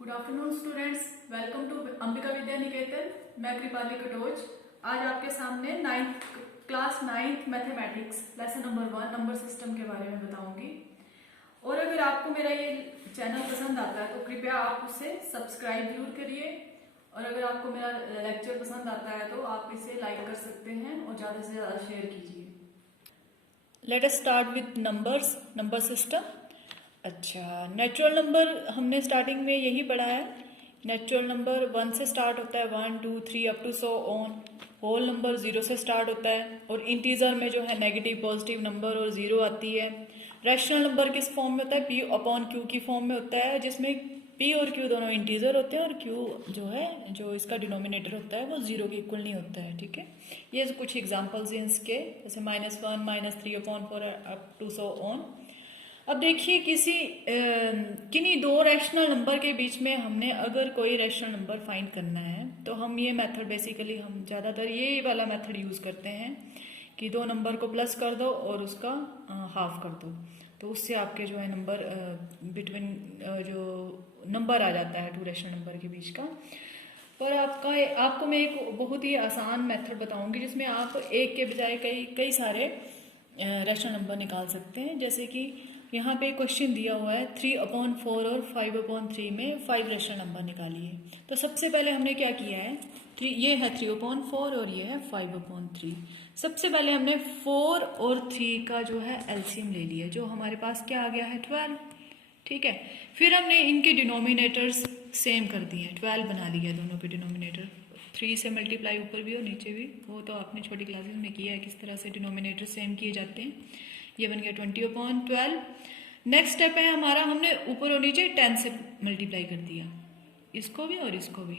Good afternoon students, welcome to Ambika Vidya Niketan. मैं कृपाली कटोच आज आपके सामने class 9th mathematics lesson number 1 number system के बारे में बताऊंगी। और अगर आपको मेरा ये चैनल पसंद आता है तो कृपया आप उसे सब्सक्राइब जरूर करिए, और अगर आपको मेरा लेक्चर पसंद आता है तो आप इसे लाइक कर सकते हैं और ज़्यादा से ज़्यादा शेयर कीजिए। Let us start with numbers, number system. अच्छा, नेचुरल नंबर हमने स्टार्टिंग में यही पढ़ा है। नेचुरल नंबर 1 से स्टार्ट होता है, 1 2 3 up to so on. Whole number 0 से स्टार्ट होता है, और इंटीजर में जो है नेगेटिव पॉजिटिव नंबर और 0 आती है। रैशनल नंबर किस फॉर्म में होता है? पी अपॉन क्यू की फॉर्म में होता है, जिसमें पी और क्यू दोनों इंटीजर होते हैं, और क्यू जो है जो इसका डिनोमिनेटर होता है वो 0 के इक्वल नहीं होता है। ठीक है, ये कुछ एग्जाम्पल्स हैं इसके, जैसे -1 -3 upon 4 up to so on. अब देखिए, किन्हीं दो रैशनल नंबर के बीच में हमने अगर कोई रैशनल नंबर फाइंड करना है तो हम ये मेथड बेसिकली हम ज़्यादातर ये वाला मेथड यूज़ करते हैं कि दो नंबर को प्लस कर दो और उसका हाफ कर दो, तो उससे आपके जो है नंबर बिटवीन जो नंबर आ जाता है टू रैशनल नंबर के बीच का। पर आपको मैं एक बहुत ही आसान मेथड बताऊंगी जिसमें आप एक के बजाय कई सारे रैशनल नंबर निकाल सकते हैं। जैसे कि यहाँ पे क्वेश्चन दिया हुआ है 3/4 और 5/3 में 5 रैशनल नंबर निकालिए। तो सबसे पहले हमने क्या किया है, ये है 3/4 और ये है 5/3। सबसे पहले हमने 4 और 3 का जो है एलसीएम ले लिया, जो हमारे पास क्या आ गया है 12। ठीक है, फिर हमने इनके डिनोमिनेटर्स सेम कर दिए, 12 बना लिया दोनों के डिनोमिनेटर। 3 से मल्टीप्लाई ऊपर भी और नीचे भी, वो तो आपने छोटी क्लासेस में किया है किस तरह से डिनोमिनेटर सेम किए जाते हैं। ये बन गया 20/12। नेक्स्ट स्टेप है हमारा, हमने ऊपर और नीचे 10 से मल्टीप्लाई कर दिया, इसको भी और इसको भी।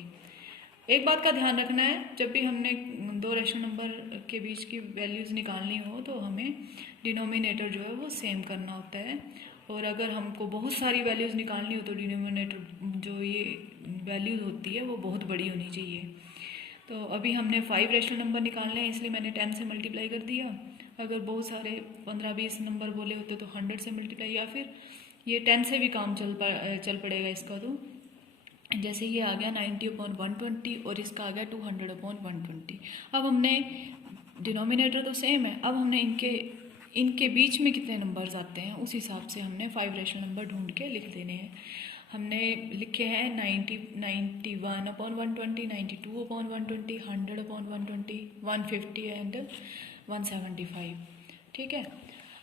एक बात का ध्यान रखना है, जब भी हमने दो रैशनल नंबर के बीच की वैल्यूज़ निकालनी हो तो हमें डिनोमिनेटर जो है वो सेम करना होता है, और अगर हमको बहुत सारी वैल्यूज़ निकालनी हो तो डिनोमिनेटर जो ये वैल्यूज़ होती है वो बहुत बड़ी होनी चाहिए। तो अभी हमने 5 रैशनल नंबर निकालने हैं, इसलिए मैंने 10 से मल्टीप्लाई कर दिया। अगर बहुत सारे 15-20 नंबर बोले होते तो 100 से मल्टीप्लाई, या फिर ये 10 से भी काम चल पड़ेगा इसका। तो जैसे ये आ गया 90/120 और इसका आ गया 200/120। अब हमने डिनोमिनेटर तो सेम है, अब हमने इनके बीच में कितने नंबर्स आते हैं उस हिसाब से हमने 5 रैशनल नंबर ढूंढ के लिख देने हैं। हमने लिखे हैं 91/120, 92/120, 100/120, 150 एंड 175। ठीक है,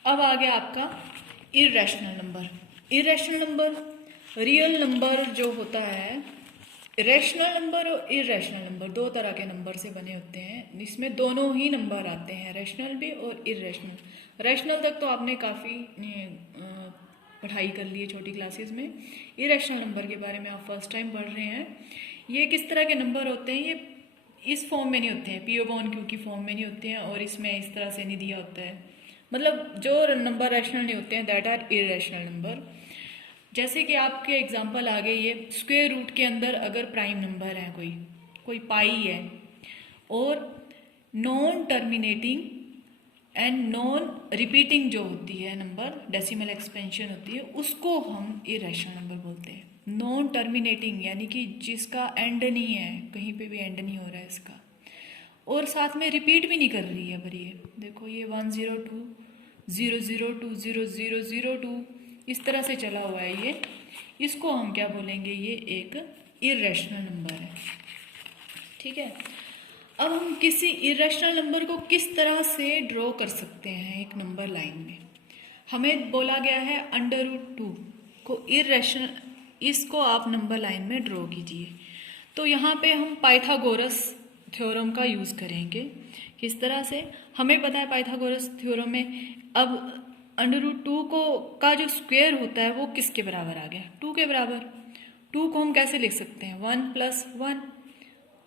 अब आ गया आपका irrational number. Irrational number, real number जो होता है, रैशनल नंबर और इर्रेशनल नंबर दो तरह के नंबर से बने होते हैं। इसमें दोनों ही नंबर आते हैं, रैशनल भी और इर्रेशनल। रैशनल तक तो आपने काफ़ी पढ़ाई कर ली है छोटी क्लासेस में। इरेशनल नंबर के बारे में आप फर्स्ट टाइम पढ़ रहे हैं। ये किस तरह के नंबर होते हैं, ये इस फॉर्म में नहीं होते हैं, P/Q की फॉर्म में नहीं होते हैं, और इसमें इस तरह से नहीं दिया होता है। मतलब जो नंबर रैशनल नहीं होते हैं दैट आर इरेशनल नंबर। जैसे कि आपके एग्जांपल आ गए, ये स्क्वायर रूट के अंदर अगर प्राइम नंबर है कोई पाई है, और non terminating and non repeating जो होती है नंबर, डेसिमल एक्सपेंशन होती है, उसको हम इरेशनल नंबर बोलते हैं। नॉन टर्मिनेटिंग यानी कि जिसका एंड नहीं है, कहीं पे भी एंड नहीं हो रहा है इसका, और साथ में रिपीट भी नहीं कर रही है। पर ये देखो, ये 102 002 0002 इस तरह से चला हुआ है ये, इसको हम क्या बोलेंगे, ये एक इरेशनल नंबर है। ठीक है, अब हम किसी इरेशनल नंबर को किस तरह से ड्रॉ कर सकते हैं एक नंबर लाइन में। हमें बोला गया है √2 को इरेशनल, इसको आप नंबर लाइन में ड्रॉ कीजिए। तो यहाँ पे हम पाइथागोरस थ्योरम का यूज़ करेंगे। किस तरह से, हमें पता है पाइथागोरस थ्योरम में अब √2 का जो स्क्वायर होता है वो किसके बराबर आ गया, 2 के बराबर। 2 को हम कैसे लिख सकते हैं, 1 + 1।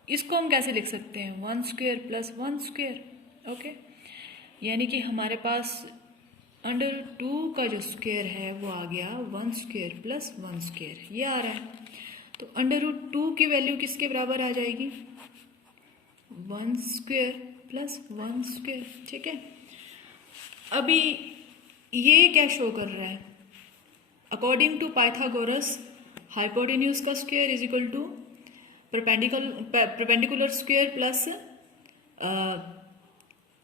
इसको हम कैसे लिख सकते हैं, 1² + 1²। ओके, यानी कि हमारे पास √2 का जो स्क्वायर है वो आ गया 1² + 1², ये आ रहा है। तो √2 की वैल्यू किसके बराबर आ जाएगी, 1² + 1²। ठीक है, अभी ये क्या शो कर रहा है, अकॉर्डिंग टू पाइथागोरस हाइपोटेन्यूज का square is equal to perpendicular square plus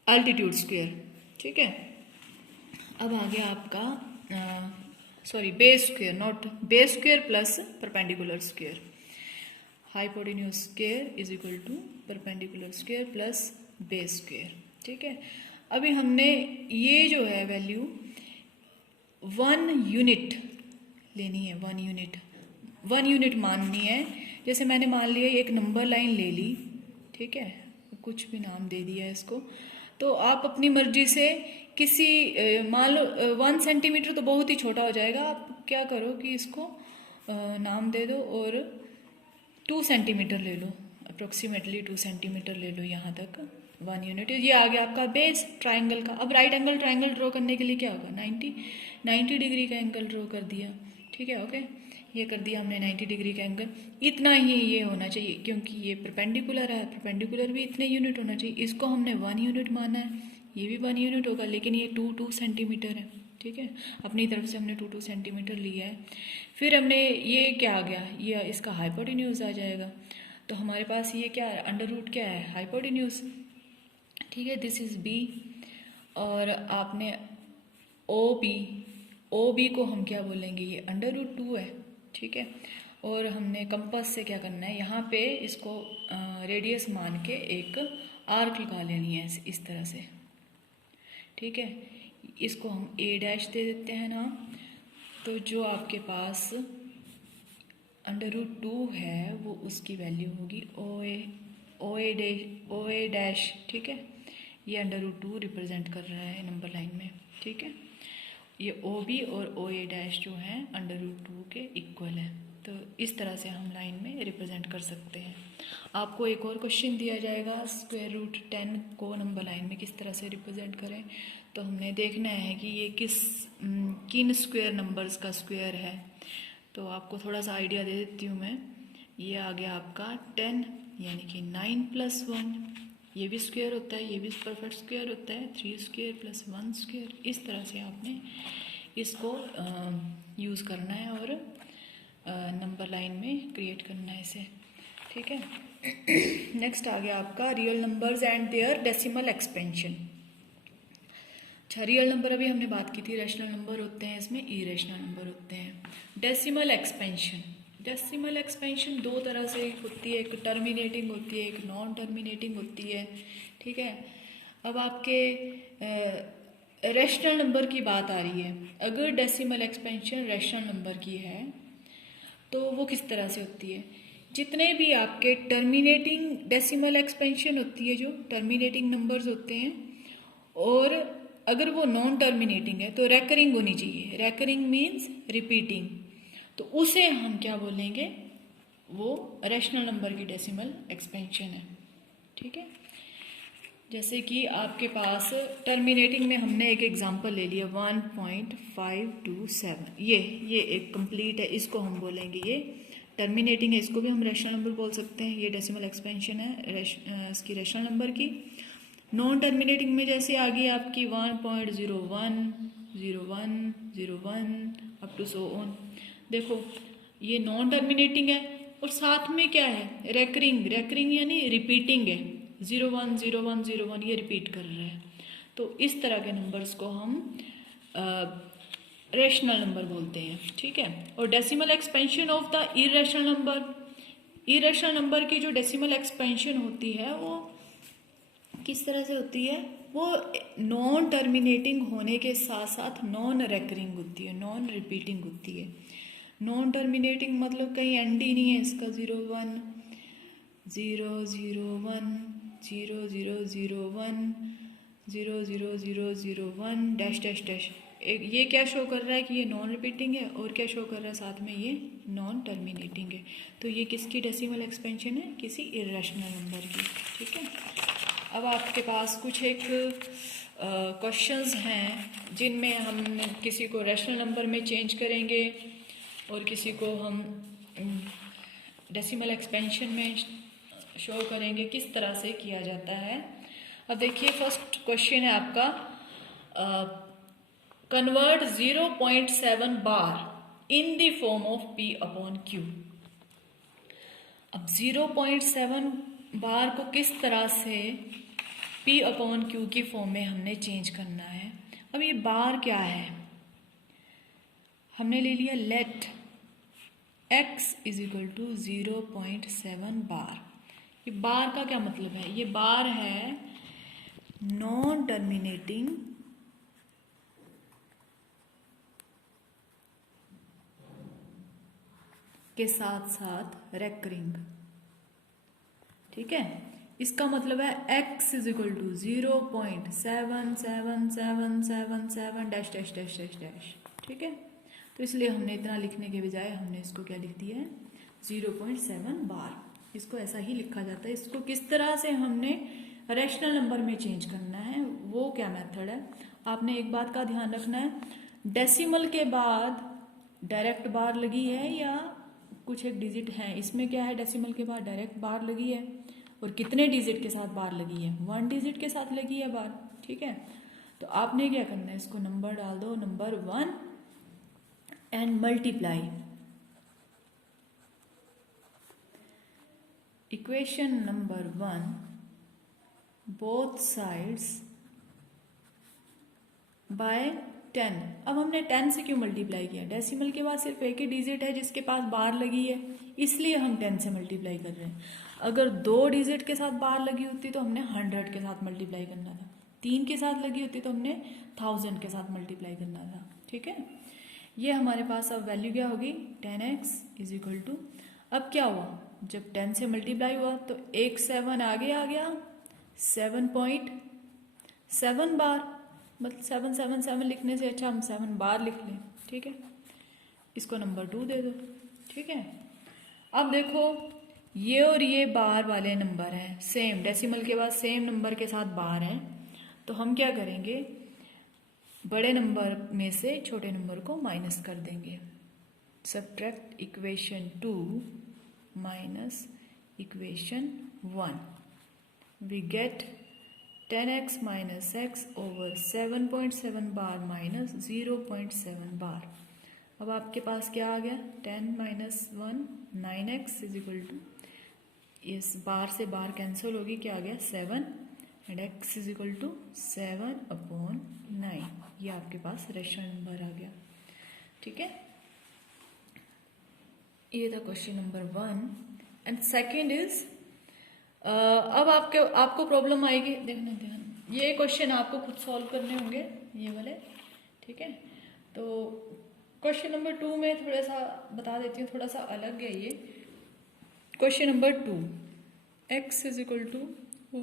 altitude square. ठीक है, अब आ गया आपका base square, not base square plus perpendicular square. Hypotenuse square is equal to perpendicular square plus base square. ठीक है, अभी हमने ये जो है वैल्यू 1 यूनिट लेनी है, 1 यूनिट माननी है। जैसे मैंने मान लिया एक नंबर लाइन ले ली, ठीक है, कुछ भी नाम दे दिया है इसको, तो आप अपनी मर्जी से किसी मान लो 1 सेंटीमीटर तो बहुत ही छोटा हो जाएगा, आप क्या करो कि इसको नाम दे दो और 2 सेंटीमीटर ले लो, अप्रोक्सीमेटली 2 सेंटीमीटर ले लो यहाँ तक 1 यूनिट। ये आ गया आपका बेस ट्राइंगल का। अब राइट एंगल ट्राइंगल ड्रॉ करने के लिए क्या होगा, 90 डिग्री का एंगल ड्रॉ कर दिया। ठीक है, ओके, ये कर दिया हमने 90 डिग्री का एंगल। इतना ही ये होना चाहिए क्योंकि ये परपेंडिकुलर है, परपेंडिकुलर भी इतने यूनिट होना चाहिए। इसको हमने 1 यूनिट माना है, ये भी 1 यूनिट होगा, लेकिन ये 2 सेंटीमीटर है। ठीक है, अपनी तरफ से हमने 2 सेंटीमीटर लिया है। फिर हमने ये क्या आ गया, ये इसका हाइपोटेन्यूज आ जाएगा। तो हमारे पास ये क्या है, अंडर रूट क्या है, हाइपोटेन्यूज। ठीक है, दिस इज बी। और आपने ओ बी को हम क्या बोलेंगे, ये अंडर रूट 2 है। ठीक है, और हमने कंपास से क्या करना है, यहाँ पे इसको रेडियस मान के एक आर्क लगा लेनी है इस तरह से। ठीक है, इसको हम ए डैश दे देते हैं ना, तो जो आपके पास अंडर रूट 2 है वो उसकी वैल्यू होगी ओ ए डैश। ठीक है, ये अंडर रूट 2 रिप्रेजेंट कर रहा है नंबर लाइन में। ठीक है, ये ओ बी और ओ ए डैश जो है अंडर रूट 2 के इक्वल है। तो इस तरह से हम लाइन में रिप्रेजेंट कर सकते हैं। आपको एक और क्वेश्चन दिया जाएगा, स्क्वायर रूट 10 को नंबर लाइन में किस तरह से रिप्रेजेंट करें। तो हमने देखना है कि ये किन स्क्वायर नंबर्स का स्क्वायर है। तो आपको थोड़ा सा आइडिया दे देती हूँ मैं। ये आ गया आपका 10, यानी कि 9 + 1, ये भी स्क्वायर होता है, ये भी परफेक्ट स्क्वायर होता है, 3 स्क्वायर + 1 स्क्वायर। इस तरह से आपने इसको यूज़ करना है और नंबर लाइन में क्रिएट करना है इसे। ठीक है, नेक्स्ट आ गया आपका real numbers and their decimal expansion. अच्छा, रियल नंबर अभी हमने बात की थी, रैशनल नंबर होते हैं, इसमें इरेशनल नंबर होते हैं। डेसिमल एक्सपेंशन 2 तरह से होती है, एक टर्मिनेटिंग होती है, एक नॉन टर्मिनेटिंग होती है। ठीक है, अब आपके रैशनल नंबर की बात आ रही है। अगर डेसिमल एक्सपेंशन रैशनल नंबर की है तो वो किस तरह से होती है, जितने भी आपके टर्मिनेटिंग डेसिमल एक्सपेंशन होती है, जो टर्मिनेटिंग नंबर्स होते हैं, और अगर वो नॉन टर्मिनेटिंग है तो रेकरिंग होनी चाहिए। रेकरिंग मीन्स रिपीटिंग, तो उसे हम क्या बोलेंगे, वो रैशनल नंबर की डेसिमल एक्सपेंशन है। ठीक है, जैसे कि आपके पास टर्मिनेटिंग में हमने एक एग्जांपल ले लिया 1.527, ये एक कंप्लीट है, इसको हम बोलेंगे ये टर्मिनेटिंग है, इसको भी हम रैशनल नंबर बोल सकते हैं। ये डेसिमल एक्सपेंशन है इसकी रैशनल नंबर की। नॉन टर्मिनेटिंग में जैसे आ गई आपकी 1.01, 01, 01 अप टू सो ऑन। देखो ये नॉन टर्मिनेटिंग है और साथ में क्या है, रेकरिंग यानी रिपीटिंग है, 01, 01, 01 ये रिपीट कर रहा है। तो इस तरह के नंबर्स को हम रैशनल नंबर बोलते हैं। ठीक है, और decimal expansion of the irrational number की जो डेसिमल एक्सपेंशन होती है वो किस तरह से होती है, वो नॉन टर्मिनेटिंग होने के साथ साथ नॉन रेकरिंग होती है, नॉन रिपीटिंग होती है। नॉन टर्मिनेटिंग मतलब कहीं एंड ही नहीं है इसका, 01, 0, 01, 0, 0, 0, 1, 0, 0, 0, 0, 1 डैश डैश डैश। ये क्या शो कर रहा है कि ये नॉन रिपीटिंग है, और क्या शो कर रहा है साथ में, ये नॉन टर्मिनेटिंग है। तो ये किसकी डेसिमल एक्सपेंशन है, किसी इरेशनल नंबर की। ठीक है, अब आपके पास कुछ एक क्वेश्चंस हैं जिनमें हम किसी को रैशनल नंबर में चेंज करेंगे और किसी को हम डेसिमल एक्सपेंशन में शो करेंगे, किस तरह से किया जाता है। अब देखिए फर्स्ट क्वेश्चन है आपका, convert 0.7 bar in the form of P upon Q। अब 0.7 बार को किस तरह से P अपॉन Q की फॉर्म में हमने चेंज करना है। अब ये बार क्या है, हमने ले लिया let x is equal to 0.7 bar. ये बार का क्या मतलब है, ये बार है नॉन टर्मिनेटिंग के साथ साथ रेकरिंग। ठीक है, इसका मतलब है x is equal to 0.77777 dash dash dash dash dash. ठीक है, तो इसलिए हमने इतना लिखने के बजाय हमने इसको क्या लिख दिया है 0.7 बार। इसको ऐसा ही लिखा जाता है। इसको किस तरह से हमने रैशनल नंबर में चेंज करना है, वो क्या मेथड है। आपने एक बात का ध्यान रखना है, डेसिमल के बाद डायरेक्ट बार लगी है या कुछ एक डिजिट है। इसमें क्या है, डेसिमल के बाद डायरेक्ट बार लगी है और कितने डिजिट के साथ बार लगी है, 1 डिजिट के साथ लगी है बार। ठीक है, तो आपने क्या करना है, इसको नंबर डाल दो number 1 and multiply equation number 1 both sides by 10। अब हमने 10 से क्यों मल्टीप्लाई किया, डेसिमल के बाद सिर्फ एक ही डिजिट है जिसके पास बार लगी है, इसलिए हम 10 से मल्टीप्लाई कर रहे हैं। अगर 2 डिजिट के साथ बार लगी होती तो हमने 100 के साथ मल्टीप्लाई करना था, 3 के साथ लगी होती तो हमने 1000 के साथ मल्टीप्लाई करना था। ठीक है, ये हमारे पास अब वैल्यू क्या होगी 10x इज इक्वल टू, अब क्या हुआ जब 10 से मल्टीप्लाई हुआ तो एक 7 आगे आ गया 7.7 बार, मतलब 777 लिखने से अच्छा हम 7 बार लिख लें। ठीक है, इसको नंबर 2 दे दो। ठीक है, अब देखो ये और ये बार वाले नंबर हैं सेम, डेसिमल के बाद सेम नंबर के साथ बार हैं, तो हम क्या करेंगे बड़े नंबर में से छोटे नंबर को माइनस कर देंगे। Subtract equation 2 minus equation 1, we get 10x minus x over 7.7 bar minus 0.7 bar. अब आपके पास क्या आ गया 10 minus 1 9x is equal to, इस बार से बार कैंसिल होगी, क्या आ गया 7 and x is equal to 7 upon 9। ये आपके पास रेशनल नंबर आ गया। ठीक है, ये था question number 1 and second is, अब आपको प्रॉब्लम आएगी, देखना ये क्वेश्चन आपको खुद सॉल्व करने होंगे ये वाले। ठीक है, तो क्वेश्चन नंबर 2 में थोड़ा सा बता देती हूँ, थोड़ा सा अलग है ये। Question number 2, x is equal to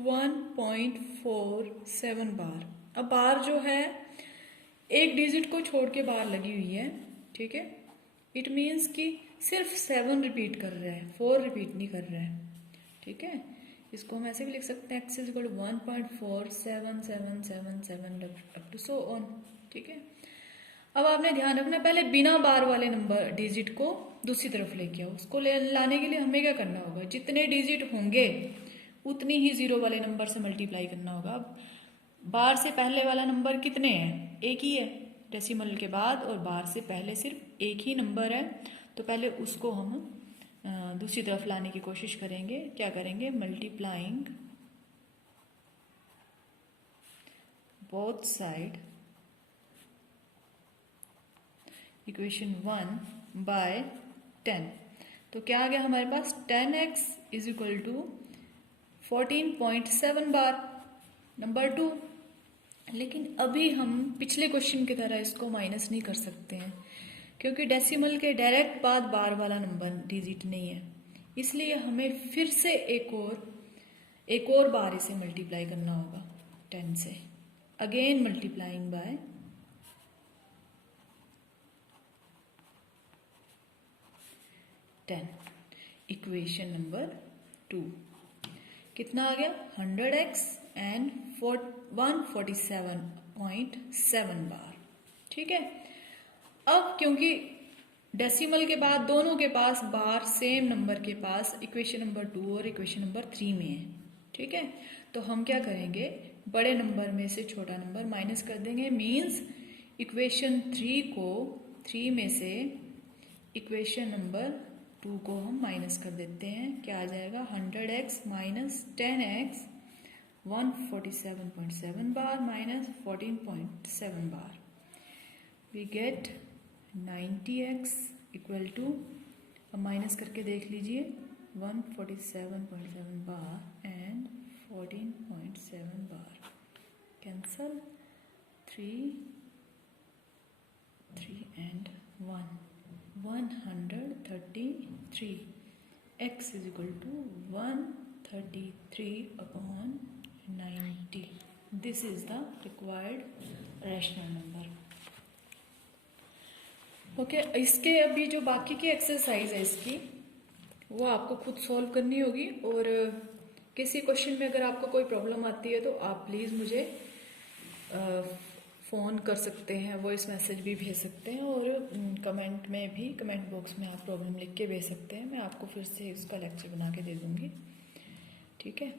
1.47 bar. अब बार जो है एक डिजिट को छोड़ के बार लगी हुई है। ठीक है, इट मीन्स कि सिर्फ 7 रिपीट कर रहा है, 4 रिपीट नहीं कर रहा है। ठीक है, इसको हम ऐसे भी लिख सकते हैं x is equal to 1.4777 up to so on. ठीक है, अब आपने ध्यान रखना पहले बिना बार वाले नंबर डिजिट को दूसरी तरफ लेके आओ। उसको लाने के लिए हमें क्या करना होगा, जितने डिजिट होंगे उतनी ही जीरो वाले नंबर से मल्टीप्लाई करना होगा। अब बार से पहले वाला नंबर कितने हैं, एक ही है डेसिमल के बाद, और बार से पहले सिर्फ एक ही नंबर है, तो पहले उसको हम दूसरी तरफ लाने की कोशिश करेंगे। क्या करेंगे, multiplying both side equation 1 by 10। तो क्या आ गया हमारे पास 10x is equal to 14.7 bar number 2। लेकिन अभी हम पिछले क्वेश्चन की तरह इसको माइनस नहीं कर सकते हैं, क्योंकि डेसिमल के डायरेक्ट बाद बार वाला नंबर डिजिट नहीं है, इसलिए हमें फिर से एक और बार इसे मल्टीप्लाई करना होगा 10 से। Again multiplying by 10 equation number 2 कितना आ गया 100x एंड 147.7 बार। ठीक है, अब क्योंकि डेसिमल के बाद दोनों के पास बार सेम नंबर के पास इक्वेशन नंबर 2 और इक्वेशन नंबर 3 में है। ठीक है, तो हम क्या करेंगे, बड़े नंबर में से छोटा नंबर माइनस कर देंगे। मीन्स इक्वेशन 3 को 3 में से इक्वेशन नंबर 2 को हम माइनस कर देते हैं। क्या आ जाएगा? 100x minus 10x 147.7 bar minus 14.7 bar. We get 90x equal to, अब माइनस करके देख लीजिए, 147.7 bar and 14.7 bar. Cancel, 3 and 1, 133। x is equal to 133 upon 90. This is the required rational number. Okay, इसके अभी जो बाकी की एक्सरसाइज है इसकी, वो आपको खुद सॉल्व करनी होगी। और किसी क्वेश्चन में अगर आपको कोई प्रॉब्लम आती है तो आप प्लीज़ मुझे फ़ोन कर सकते हैं, वॉइस मैसेज भी भेज सकते हैं, और कमेंट में भी, कमेंट बॉक्स में आप प्रॉब्लम लिख के भेज सकते हैं। मैं आपको फिर से इसका लेक्चर बना के दे दूँगी, ठीक है।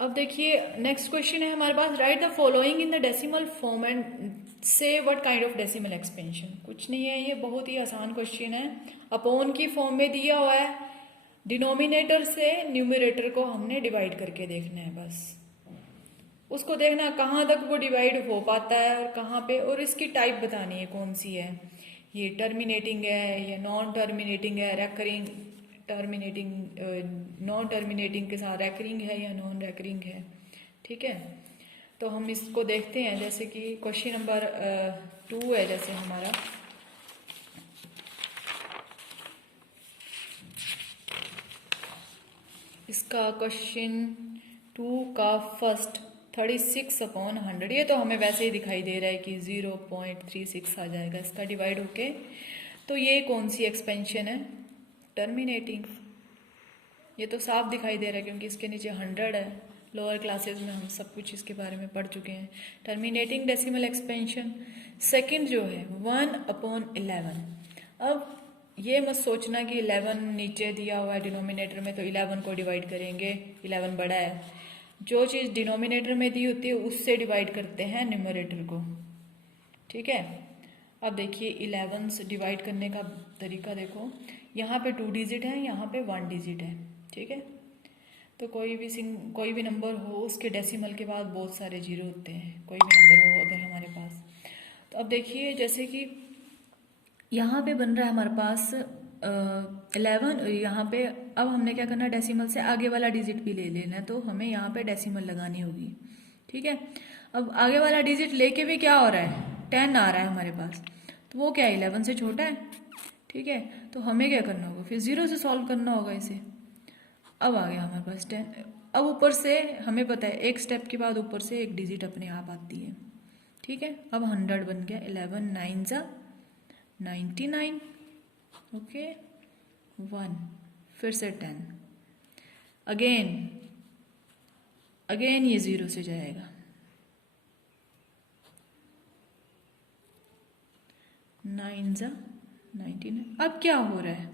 अब देखिए नेक्स्ट क्वेश्चन है हमारे पास, right the following in the decimal form and say what kind of decimal expansion. कुछ नहीं है, ये बहुत ही आसान क्वेश्चन है। अपॉन की फॉर्म में दिया हुआ है, डिनोमिनेटर से न्यूमरेटर को हमने डिवाइड करके देखना है, बस उसको देखना कहाँ तक वो डिवाइड हो पाता है और कहाँ पे, और इसकी टाइप बतानी है कौन सी है, ये टर्मिनेटिंग है या नॉन टर्मिनेटिंग है, रेकरिंग, टर्मिनेटिंग, नॉन टर्मिनेटिंग के साथ रेकरिंग है या नॉन रेकरिंग है, ठीक है। तो हम इसको देखते हैं, जैसे कि क्वेश्चन नंबर 2 है जैसे हमारा, इसका क्वेश्चन 2 का फर्स्ट 36/100, ये तो हमें वैसे ही दिखाई दे रहा है कि 0.36 आ जाएगा इसका डिवाइड होके। तो ये कौन सी एक्सपेंशन है? टर्मिनेटिंग। ये तो साफ दिखाई दे रहा है क्योंकि इसके नीचे 100 है। लोअर क्लासेस में हम सब कुछ इसके बारे में पढ़ चुके हैं। Terminating decimal expansion. सेकंड जो है 1/11। अब ये मत सोचना कि 11 नीचे दिया हुआ है डिनोमिनेटर में तो 11 को डिवाइड करेंगे, 11 बड़ा है। जो चीज़ डिनोमिनेटर में दी होती है उससे डिवाइड करते हैं न्यूमरेटर को, ठीक है। अब देखिए 11 से डिवाइड करने का तरीका देखो, यहाँ पे 2 डिजिट है, यहाँ पे 1 डिजिट है, ठीक है। तो कोई भी नंबर हो उसके डेसिमल के बाद बहुत सारे जीरो होते हैं, कोई भी नंबर हो अगर हमारे पास। तो अब देखिए जैसे कि यहाँ पे बन रहा है हमारे पास 11, यहाँ पे अब हमने क्या करना है, डेसिमल से आगे वाला डिजिट भी ले लेना है, तो हमें यहाँ पे डेसिमल लगानी होगी, ठीक है। अब आगे वाला डिजिट लेके भी क्या हो रहा है, 10 आ रहा है हमारे पास, तो वो क्या है 11 से छोटा है, ठीक है। तो हमें क्या करना होगा, फिर 0 से सॉल्व करना होगा इसे। अब आ गया हमारे पास 10। अब ऊपर से हमें पता है एक स्टेप के बाद ऊपर से एक डिजिट अपने आप आती है, ठीक है। अब 100 बन गया, 11 9 जा 99, ओके 1, फिर से 10, अगेन ये 0 से जाएगा, 9 जा 99। अब क्या हो रहा है,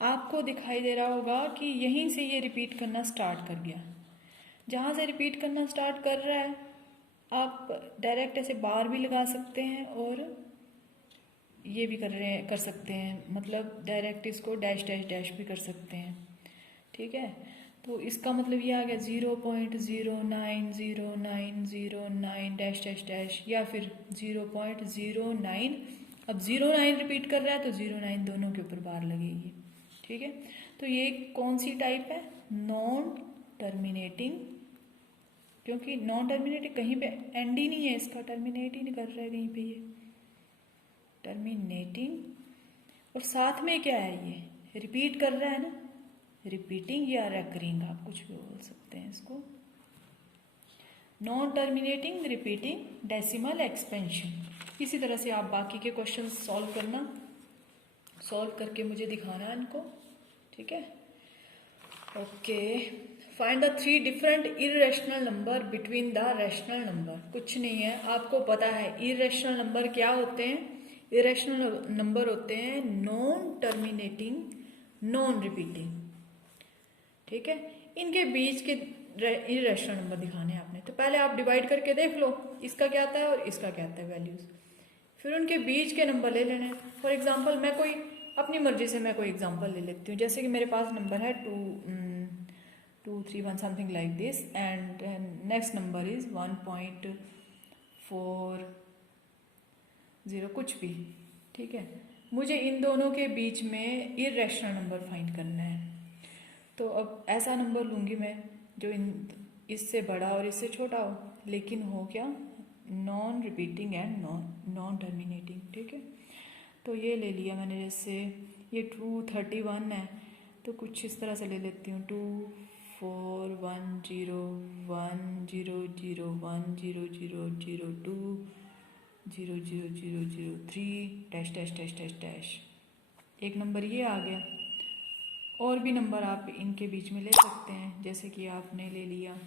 आपको दिखाई दे रहा होगा कि यहीं से ये रिपीट करना स्टार्ट कर गया। जहाँ से रिपीट करना स्टार्ट कर रहा है आप डायरेक्ट ऐसे बार भी लगा सकते हैं और ये भी कर सकते हैं, मतलब डायरेक्ट इसको डैश डैश डैश भी कर सकते हैं, ठीक है। तो इसका मतलब ये आ गया 0.0909009 डैश डैश डैश, या फिर 0.09। अब 09 रिपीट कर रहा है तो 09 दोनों के ऊपर बार लगेगी, ठीक है। तो ये कौन सी टाइप है, नॉन टर्मिनेटिंग, क्योंकि नॉन टर्मिनेटिंग कहीं पे एंड ही नहीं है इसका, टर्मिनेट ही नहीं कर रहा है कहीं पे, ये टर्मिनेटिंग। और साथ में क्या है, ये रिपीट कर रहा है ना, रिपीटिंग या रेकरिंग, आप कुछ भी बोल सकते हैं इसको। Non terminating repeating decimal expansion. इसी तरह से आप बाकी के क्वेश्चन सॉल्व करना, सॉल्व करके मुझे दिखाना इनको, ठीक है। Okay, find the 3 different irrational number between the rational number. कुछ नहीं है, आपको पता है इरेशनल नंबर क्या होते हैं। इरेशनल नंबर होते हैं नॉन टर्मिनेटिंग, नॉन रिपीटिंग, ठीक है। इनके बीच के इरेशनल नंबर दिखाने हैं आपने, तो पहले आप डिवाइड करके देख लो इसका क्या आता है और इसका क्या आता है वैल्यूज, फिर उनके बीच के नंबर ले लेने हैं। फॉर एग्जांपल मैं कोई अपनी मर्जी से मैं कोई एग्जांपल ले लेती हूँ। जैसे कि मेरे पास नंबर है 231 something like this and next number is 1.40 कुछ भी, ठीक है। मुझे इन दोनों के बीच में इर्रेशनल नंबर फाइंड करना है। तो अब ऐसा नंबर लूँगी मैं जो इससे बड़ा और इससे छोटा हो, लेकिन हो क्या, non repeating and non terminating, ठीक है। तो ये ले लिया मैंने, जैसे ये 231 है तो कुछ इस तरह से ले लेती हूँ, 241010100020003 dash dash dash dash dash. एक नंबर ये आ गया। और भी नंबर आप इनके बीच में ले सकते हैं, जैसे कि आपने ले लिया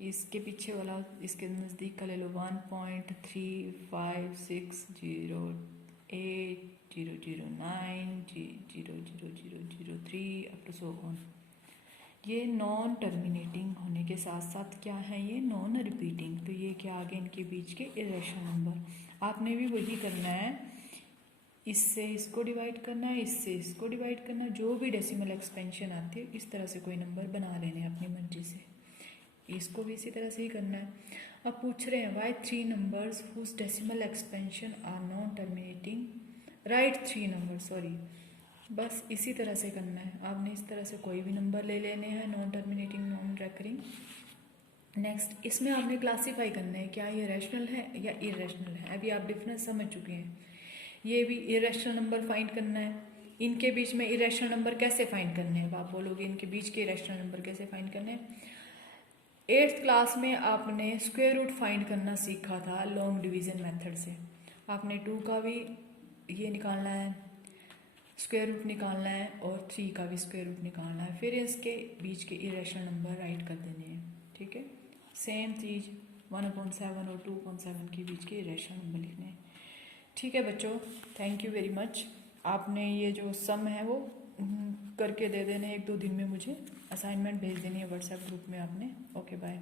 इसके पीछे वाला, इसके नज़दीक का ले लो 1.35600800900003 अप टू सो ऑन। ये नॉन टर्मिनेटिंग होने के साथ साथ क्या है, ये नॉन रिपीटिंग। तो ये क्या आ गए इनके बीच के इरेशनल नंबर। आपने भी वही करना है, इससे इसको डिवाइड करना है, इससे इसको डिवाइड करना है, जो भी डेसिमल एक्सपेंशन आती है इस तरह से कोई नंबर बना लेने हैं अपनी मर्जी से। इसको भी इसी तरह से ही करना है। अब पूछ रहे हैं why 3 numbers whose decimal expansion are non terminating, right 3 number, sorry. बस इसी तरह से करना है। आपने इस तरह से कोई भी नंबर ले लेने हैं, non terminating, non recurring. Next इसमें आपने क्लासीफाई करना है, क्या ये रैशनल है या इरेशनल है। अभी आप डिफरेंस समझ चुके हैं। ये भी इरेशनल नंबर फाइंड करना है। इनके बीच में इरेशनल नंबर कैसे फाइंड करने हैं, आप बोलोगे इनके बीच के इरेशनल नंबर कैसे फाइंड करने हैं। 8th क्लास में आपने स्क्वायर रूट फाइंड करना सीखा था लॉन्ग डिवीजन मेथड से। आपने 2 का भी ये निकालना है, स्क्वायर रूट निकालना है, और 3 का भी स्क्वायर रूट निकालना है, फिर इसके बीच के इरेशनल नंबर राइट कर देने हैं, ठीक है। सेम चीज़ 1/7 और 2/7 के बीच के इरेशनल नंबर लिखने हैं, ठीक है बच्चों। Thank you very much. आपने ये जो सम है वो करके दे देने 1-2 दिन में, मुझे असाइनमेंट भेज देनी है व्हाट्सएप ग्रुप में आपने। Okay bye.